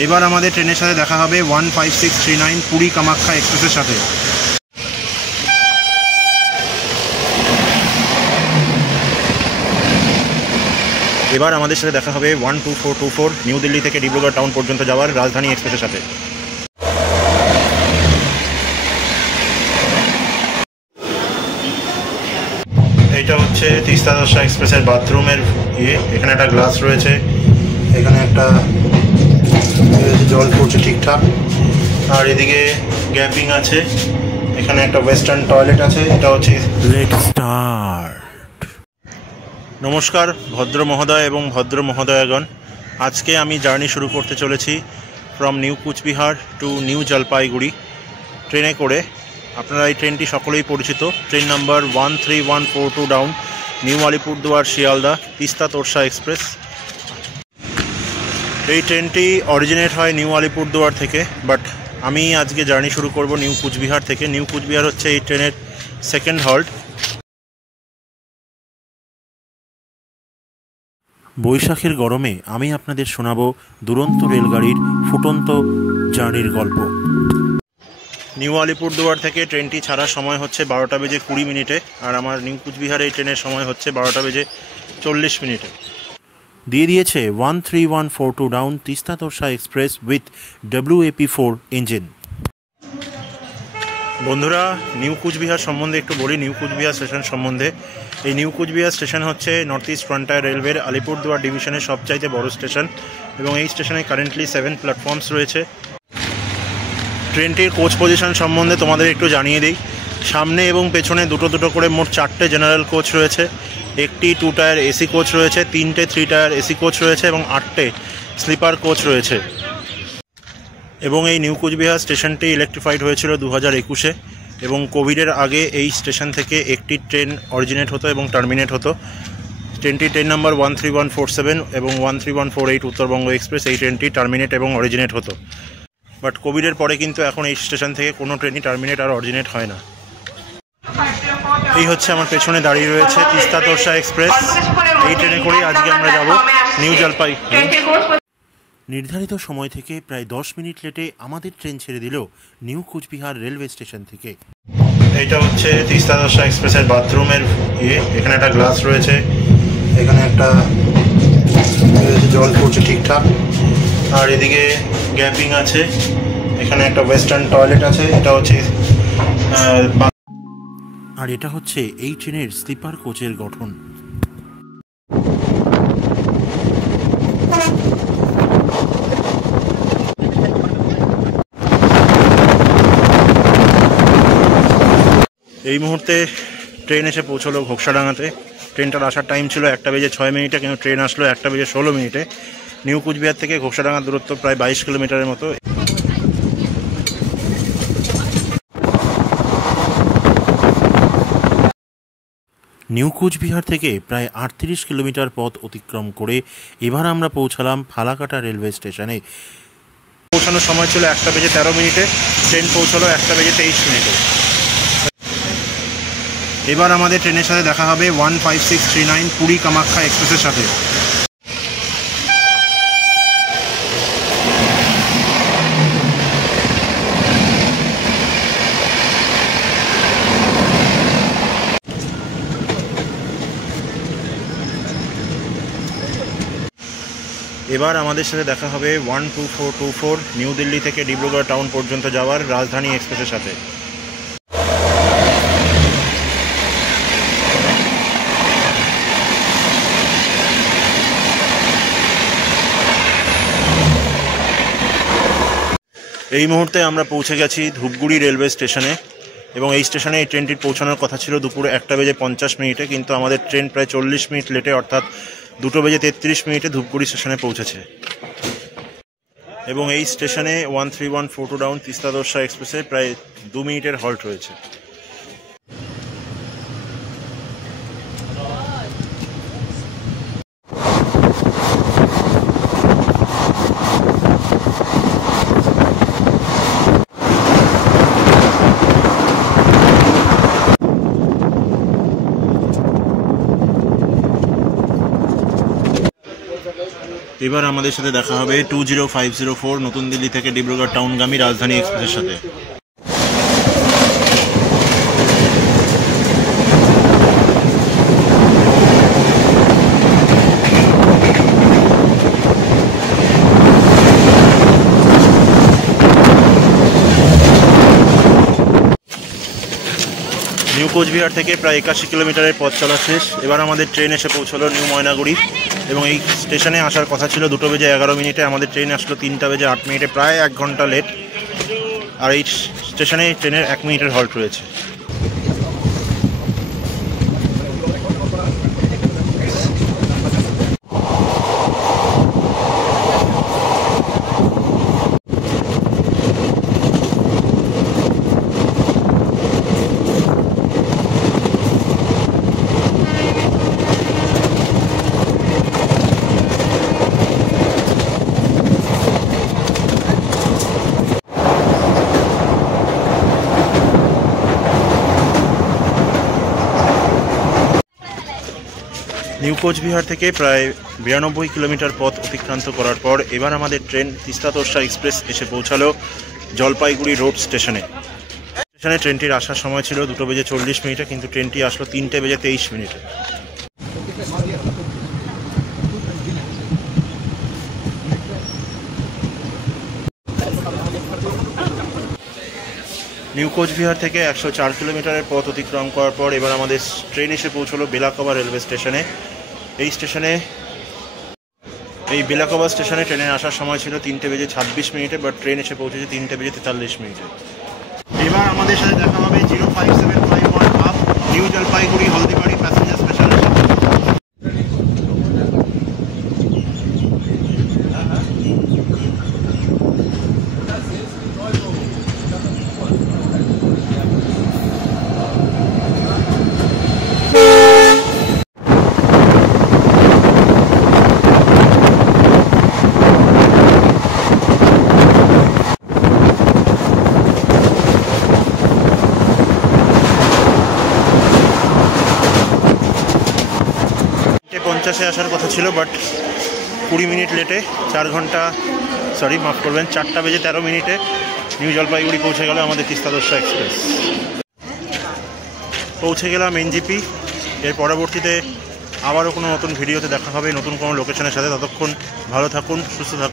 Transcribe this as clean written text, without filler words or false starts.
এবার আমাদের ট্রেনের সাথে দেখা হবে 15639 পুরী কামাখ্যা এক্সপ্রেসের সাথে। এবার আমাদের সাথে দেখা হবে 12424 নিউ দিল্লি থেকে ডিব্রুগড় টাউন পর্যন্ত যাওয়ার রাজধানী এক্সপ্রেসের সাথে। এইটা হচ্ছে তিস্তা তোরশা এক্সপ্রেসের বাথরুমের এখানে একটা গ্লাস রয়েছে, এখানে একটা জল পড়ছে ঠিকঠাক, আর এদিকে গ্যাপিং আছে, এখানে একটা ওয়েস্টার্ন টয়লেট আছে। এটা হচ্ছে নমস্কার ভদ্র মহোদয় এবং ভদ্র মহোদয়গণ, আজকে আমি জার্নি শুরু করতে চলেছি from new Cooch Behar to new Jalpaiguri ট্রেনে করে। আপনারা এই ট্রেনটি সকলেই পরিচিত, train number 13142 down, new Alipurduar Sealdah Teesta Torsa express. এই ট্রেনটি অরিজিনেট হয় নিউ আলিপুরদুয়ার থেকে, বাট আমি আজকে জার্নি শুরু করব নিউ কুচবিহার থেকে। নিউ কুচবিহার হচ্ছে এই ট্রেনের সেকেন্ড হল্ট। বৈশাখের গরমে আমি আপনাদের শোনাবো দুরন্ত রেলগাড়ির ফুটন্ত জার্নির গল্প। নিউ আলিপুরদুয়ার থেকে ট্রেনটি ছাড়ার সময় হচ্ছে 12টা বেজে 20 মিনিটে, আর আমার নিউ কুচবিহার এই ট্রেনের সময় হচ্ছে 12টা বেজে 40 মিনিটে। দিয়ে দিয়েছে 13142 down Teesta Torsa express with WAP4 engine. বন্ধুরা, নিউ কুচবিহার সম্বন্ধে একটু বলি, নিউ কুচবিহার স্টেশন সম্বন্ধে। এই নিউ কুচবিহার স্টেশন হচ্ছে নর্থ ইস্ট ফ্রন্টায়ার রেলওয়ের আলিপুরদুয়ার ডিভিশনের সবচাইতে বড় স্টেশন, এবং এই স্টেশনে কারেন্টলি 7 প্ল্যাটফর্মস রয়েছে। ট্রেনটির কোচ পজিশন সম্বন্ধে তোমাদের একটু জানিয়ে দিই। সামনে এবং পেছনে দুটো করে মোট 4টে জেনারেল কোচ রয়েছে, একটি 2 টায়ার এসি কোচ রয়েছে, 3টে 3 টায়ার এসি কোচ রয়েছে এবং 8টে স্লিপার কোচ রয়েছে। এবং এই নিউ কুচবিহার স্টেশনটি ইলেকট্রিফাইড হয়েছিল 2021-এ, এবং কোভিডের আগে এই স্টেশন থেকে একটি ট্রেন অরিজিনেট হতো এবং টার্মিনেট হতো। ট্রেনটি ট্রেন নাম্বার 13147 এবং 13148 উত্তরবঙ্গ এক্সপ্রেস, এই ট্রেনটি টার্মিনেট এবং অরিজিনেট হতো। বাট কোভিডের পরে কিন্তু এখন এই স্টেশন থেকে কোনো ট্রেনই টার্মিনেট আর অরিজিনেট হয় না। এই হচ্ছে আমার পেছনে দাঁড়িয়ে রয়েছে তিস্তা তোরশা এক্সপ্রেস। এই ট্রেনে করেই আজকে আমরা যাব নিউ জলপাইগুড়ি। নির্ধারিত সময় থেকে প্রায় 10 মিনিট লেটে আমাদের ট্রেন ছেড়ে দিল নিউ কুচবিহার রেলওয়ে স্টেশন থেকে। এইটা হচ্ছে তিস্তা তোরশা এক্সপ্রেসের বাথরুমের এখানে একটা গ্লাস রয়েছে, এখানে একটা জল পড়ছে ঠিকঠাক, আর এদিকে গ্যাপিং আছে, এখানে একটা ওয়েস্টার্ন টয়লেট আছে। এটা হচ্ছে আর এটা হচ্ছে এই ট্রেনের স্লিপার কোচের গঠন। এই মুহূর্তে ট্রেন এসে পৌঁছলো ঘোকসাডাঙ্গাতে। ট্রেনটার আসার টাইম ছিল 1টা বেজে 6 মিনিটে, কিন্তু ট্রেন আসলো 1টা বেজে 16 মিনিটে। নিউ কুচবিহার থেকে ঘোকসাডাঙ্গার দূরত্ব প্রায় 22 কিলোমিটারের মতো। নিউ কুচবিহার থেকে প্রায় 38 কিলোমিটার পথ অতিক্রম করে এবার আমরা পৌঁছালাম ফালাকাটা রেলওয়ে স্টেশনে। পৌঁছানোর সময় ছিল 1টা বেজে 13 মিনিটে, ট্রেন পৌঁছালো 1টা বেজে 23 মিনিটে। এবার আমাদের ট্রেনের সাথে দেখা হবে 15639 পুরী কামাখ্যা এক্সপ্রেসের সাথে। এবার আমাদের সাথে দেখা হবে 12424 নিউ দিল্লি থেকে ডিব্রুগড় টাউন পর্যন্ত যাওয়ার রাজধানী এক্সপ্রেসের সাথে। এই মুহূর্তে আমরা পৌঁছে গেছি ধূপগুড়ি রেলওয়ে স্টেশনে, এবং এই স্টেশনে এই ট্রেনটির পৌঁছানোর কথা ছিল দুপুরে 1টা বেজে 50 মিনিটে, কিন্তু আমাদের ট্রেন প্রায় 40 মিনিট লেটে, অর্থাৎ 2টো বেজে 33 মিনিটে ধূপগুড়ি স্টেশনে পৌঁছেছে। এবং এই স্টেশনে 13142 ডাউন তিস্তা তোরশা এক্সপ্রেসে প্রায় 2 মিনিটের হল্ট রয়েছে। এবার আমাদের সাথে দেখা হবে 20504 নতুন দিল্লি থেকে ডিব্রুগড় টাউনগামী রাজধানী এক্সপ্রেসের সাথে। নিউ কোচবিহার থেকে প্রায় 81 কিলোমিটারের পথ চলা শেষ। এবার আমাদের ট্রেন এসে পৌঁছলো নিউ ময়নাগুড়ি এবং এই স্টেশনে আসার কথা ছিল 2:11 আমাদের ট্রেন আসলো 3:08, প্রায় 1 ঘন্টা লেট। আর এই স্টেশনে ট্রেনের 1 মিনিটের হল্ট রয়েছে। নিউ কোচবিহার থেকে প্রায় 92 কিলোমিটার পথ অতিক্রান্ত করার পর এবার আমাদের ট্রেন তিস্তা তোরসা এক্সপ্রেস এসে পৌঁছালো জলপাইগুড়ি রোড স্টেশনে। ট্রেনটির আসার সময় ছিল 2:40, কিন্তু ট্রেনটি আসলো 3:23। নিউ কোচবিহার থেকে 104 কিলোমিটারের পথ অতিক্রম করার পর এবার আমাদের ট্রেন এসে পৌঁছলো বেলাকোবা রেলওয়ে স্টেশনে। এই বেলাকোবা স্টেশনে ট্রেনের আসার সময় ছিল 3:26, বাট ট্রেন এসে পৌঁছেছে 3:43। এবার আমাদের সাথে দেখা হবে 05751 up new Jalpaiguri Haldibari passenger স্পেশালের সাথে। আসার কথা ছিল, বাট 20 মিনিট লেটে 4:13 নিউ জলপাইগুড়ি পৌঁছে গেল আমাদের তিস্তা তোরসা এক্সপ্রেস। পৌঁছে গেলাম এনজিপি। এর পরবর্তীতে আবারও কোনো নতুন ভিডিওতে দেখা হবে নতুন কোনো লোকেশনের সাথে। ততক্ষণ ভালো থাকুন, সুস্থ থাকুন।